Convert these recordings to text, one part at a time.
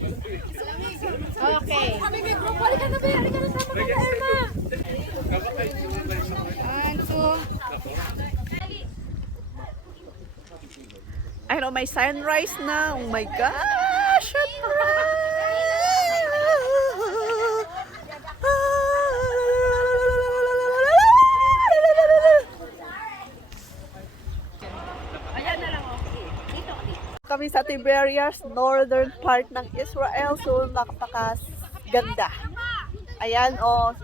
Okay. One, two. I know may sunrise na. Oh my gosh! Sunrise! Kami sa Tiberias, northern part ng Israel. So, napakaganda. Ayan, oh.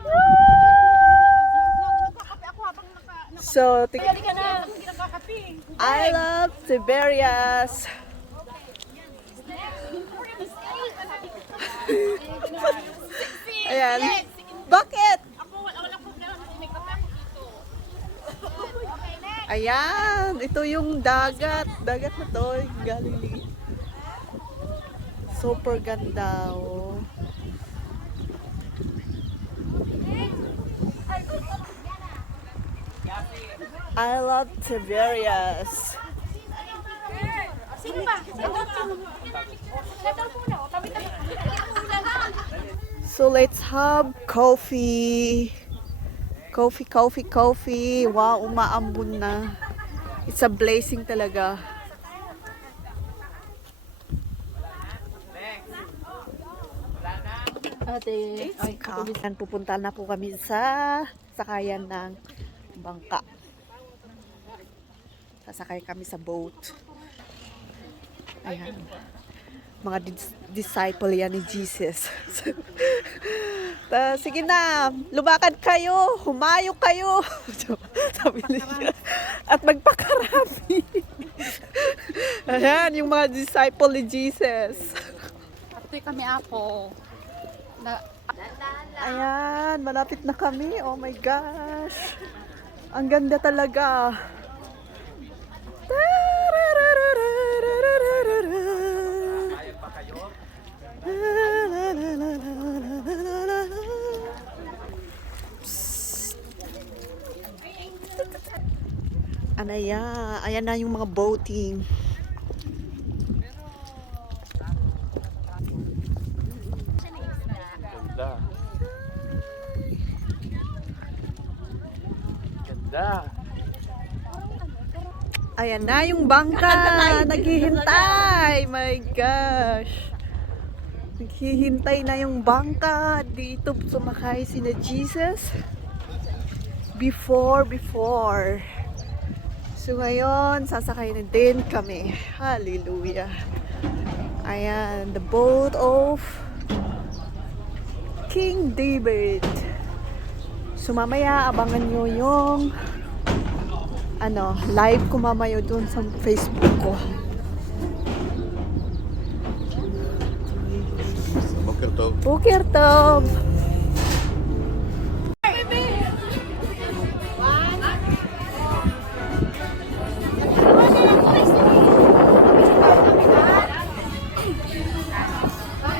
So, I love Tiberias. Ayan. Bakit? Ayan, ito yung dagat. Dagat na to, yung Galilee. Super ganda, oh. I love Tiberias. So let's have coffee. Coffee. Wow, umaambon na. It's a blessing talaga. Ate, Pupunta na po kami sa sakayan ng bangka. Sasakay kami sa boat. Ayan. Mga disciple yan ni Jesus. Sige na, lumakad kayo, humayo kayo. Sabi niya. At magpakarami. Ayan, yung mga disciple ni Jesus. ate kami ako. Ayan, malapit na kami. Oh my gosh. Ang ganda talaga. Anaya, ayan na yung mga boating. Ganda. Ayan na yung bangka. Naghihintay. My gosh. Naghihintay na yung bangka. Dito sumakay sina Jesus. Before. So ngayon, sasakay na din kami. Hallelujah. Ayan, the boat of King David. So mamaya, abangan nyo yung live ko mamaya doon sa Facebook ko. Boker Tov. Boker Tov.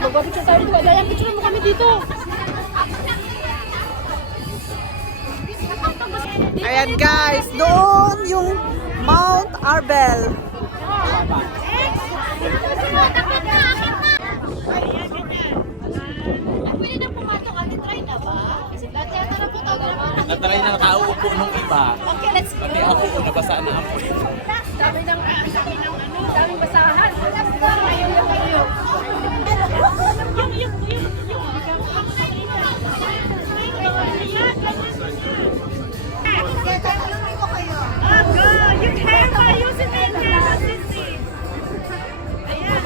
Magpapicture tayo dito. Dayan, picture mo kami dito. Ayan guys, doon yung Mount Arbel. Pwede na pumatok. Ate, try na ba? Tara po tayo. Natry na nakaupo nung iba. Okay, let's go. Pati ako, nabasa na ako. Daming basahan. Ayaw na kayo. Yung. You can't buy using the camera, sissy. Ayan.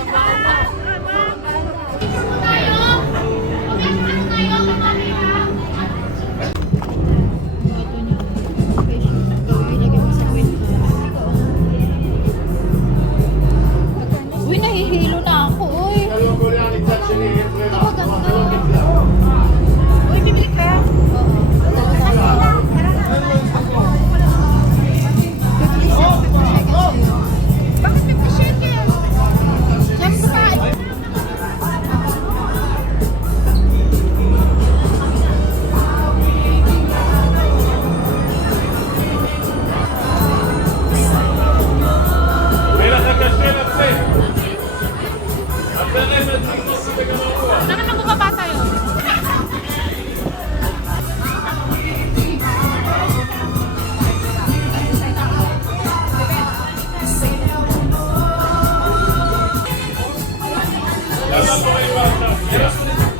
Saan naman bumaba tayo?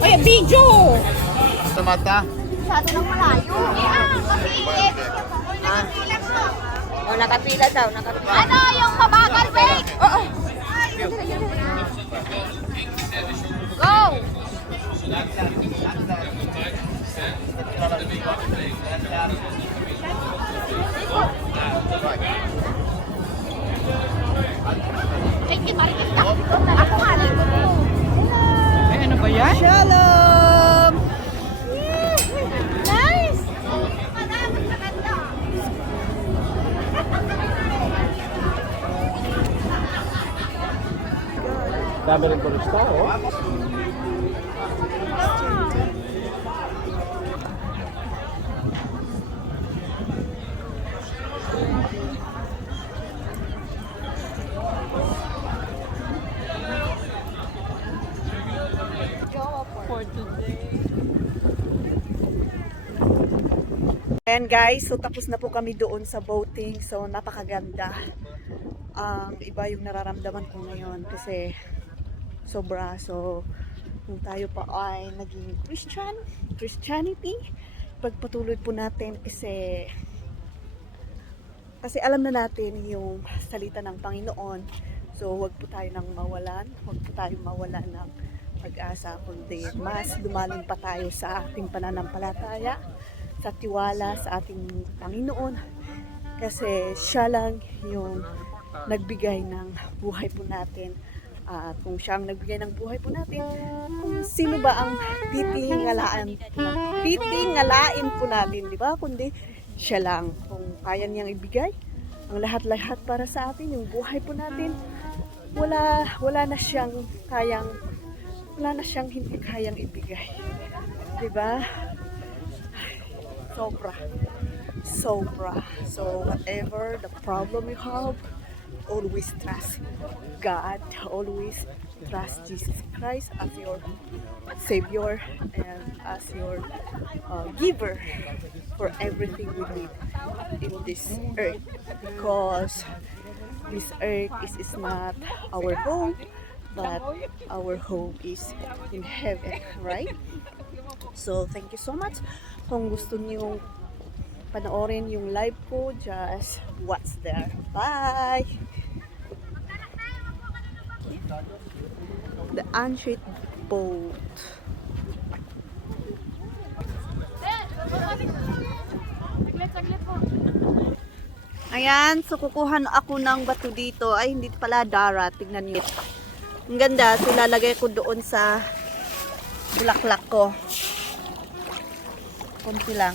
Ay, video! Sa mata. Masyado nang malayo. Kasi nakapila mo. Oh, nakapila daw, nakapila. Ano yung mabagal, wait? Oo. Go! Thank you, Marikit. Ako nga, likod mo. Ay, ano ba yan? Shalom! Nice! Madamot sa ganda. Dami rin turista, oh. For today. Ayan guys, so tapos na po kami doon sa boating. So napakaganda. Iba yung nararamdaman ko ngayon kasi sobra. So kung tayo pa ay naging Christianity, pagpatuloy po natin kasi alam na natin yung salita ng Panginoon. So wag po tayo nang mawalan, wag po tayo mawalan ng pag-asa, kundi mas lumalim pa tayo sa ating pananampalataya, sa tiwala sa ating Panginoon, kasi siya lang yung nagbigay ng buhay po natin. At kung siya ang nagbigay ng buhay po natin, kung sino ba ang titingalain po natin, di ba? Kundi siya lang. Kung kaya niyang ibigay ang lahat-lahat para sa atin, yung buhay po natin, wala na siyang hindi kayang ibigay. Diba? Sobra. So whatever the problem you have, always trust God. Always trust Jesus Christ as your Savior and as your giver for everything we need in this earth. Because this earth is not our home, but our home is in heaven, right? So thank you so much. Kung gusto niyo panoorin yung live ko, just watch there. Bye! The Unshaped Boat. Saglit po. Ayan, so kukuha ako ng bato dito. Ay, hindi pala darat. Tignan niyo. Ang ganda. So, lalagay ko doon sa bulaklak ko. Kunti lang.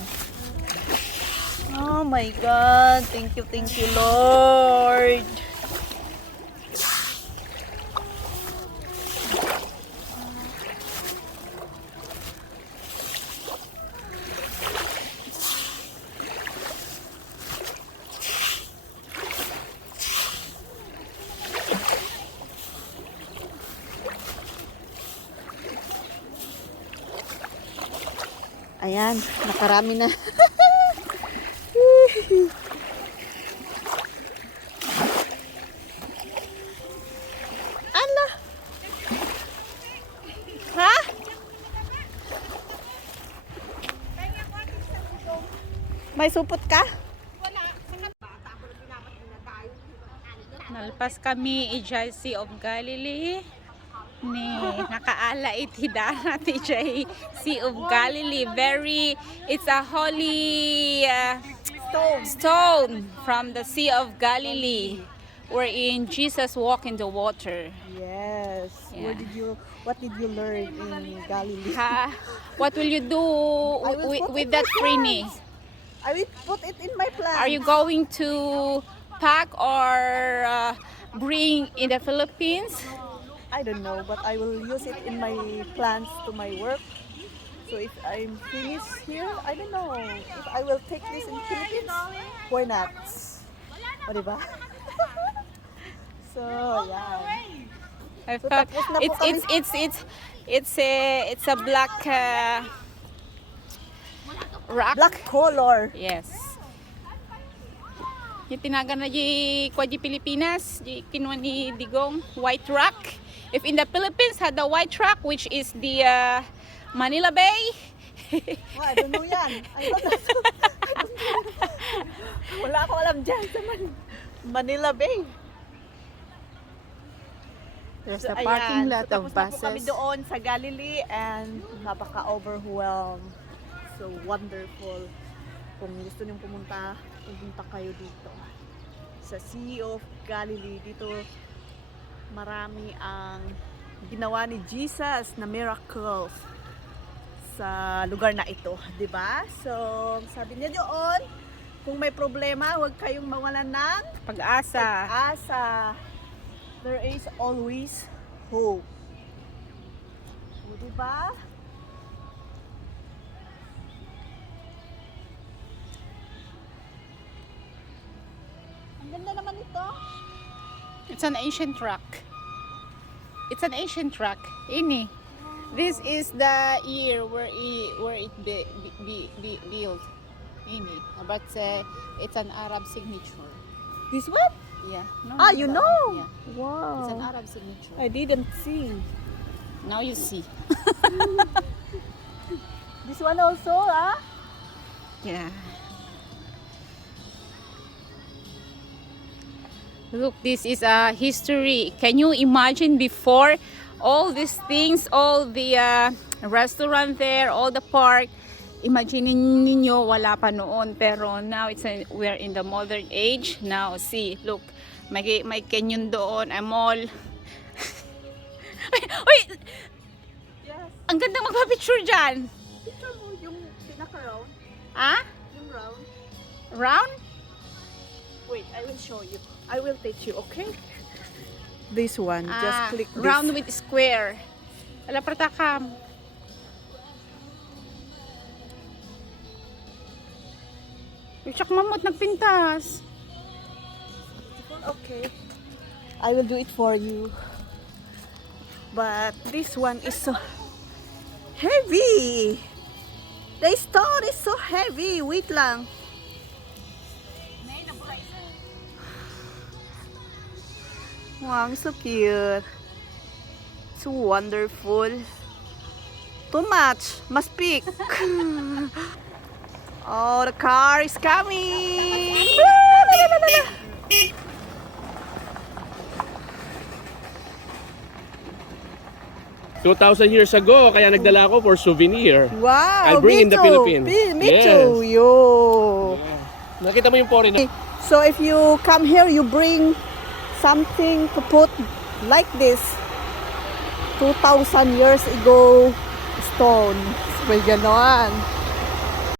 Oh my God. Thank you, Lord. Ayan, nakarami na. Ala. Ha? May supot ka? Nalpas kami ijay Sea of Galilee ni nakaala iti darat ijay Sea of Galilee. It's a holy stone from the Sea of Galilee wherein Jesus walked in the water. Yes. Yeah. What did you learn in Galilee? What will you do I will put with it that in Trini? I will put it in my plan. Are you going to pack or bring in the Philippines? I don't know, but I will use it in my plans to my work. So if I'm finished here, I don't know if I will take this in Philippines. Why not? O, diba? So, yeah. I So, found tapos na po kami. it's a black rock. Black color. Yes. Yung tinagan na di kwa di Pilipinas, di kinuha ni Digong, white rock. If in the Philippines had the white rock, which is the Manila Bay. Oh, I don't know yan. I don't know. Wala akong alam dyan sa Manila Bay. There's So, a parking ayan. lot So, of tapos na po kami buses. doon sa Galilee and napaka-overwhelmed. So wonderful. Kung gusto niyong pumunta kayo dito sa Sea of Galilee. Dito marami ang ginawa ni Jesus na miracles sa lugar na ito, 'di ba? So, sabi niya doon, kung may problema, huwag kayong mawalan ng Pag-asa. asa. There is always hope. O, 'di ba? Ang ganda naman ito. It's an ancient rock. It's an ancient rock. Ini. This is the year where it be built. Ini. But it's an Arab signature. This one? Yeah. No, Ah, no, you that know. one, yeah. It's an Wow. Arab signature. I didn't see. Now you see. This one also, ah? Yeah. Look, this is a history. Can you imagine before all these things, all the restaurant there, all the park? Imagine ninyo wala pa noon, pero now we're in the modern age. Now see, look, may canyon doon, a mall. Uy, Yes. ang ganda magpa-picture dyan. Picture mo yung pinaka-round. Ah? Yung round. Round? Wait, I will show you. I will take you, okay? This one, just click this. Round with square. Ala pratakam. Isak mamot nagpintas. Okay. I will do it for you. But this one is so heavy. The stone is so heavy. Wait lang. Wow, so cute. So wonderful. Too much. Must pick. Oh, the car is coming. 2,000 years ago, kaya nagdala ako for souvenir. Wow, I bring me in the too. Philippines. Me Yes. too. Yo. Nakita mo yung foreigner. So if you come here, you bring something to put like this. 2,000 years ago stone. May ganon.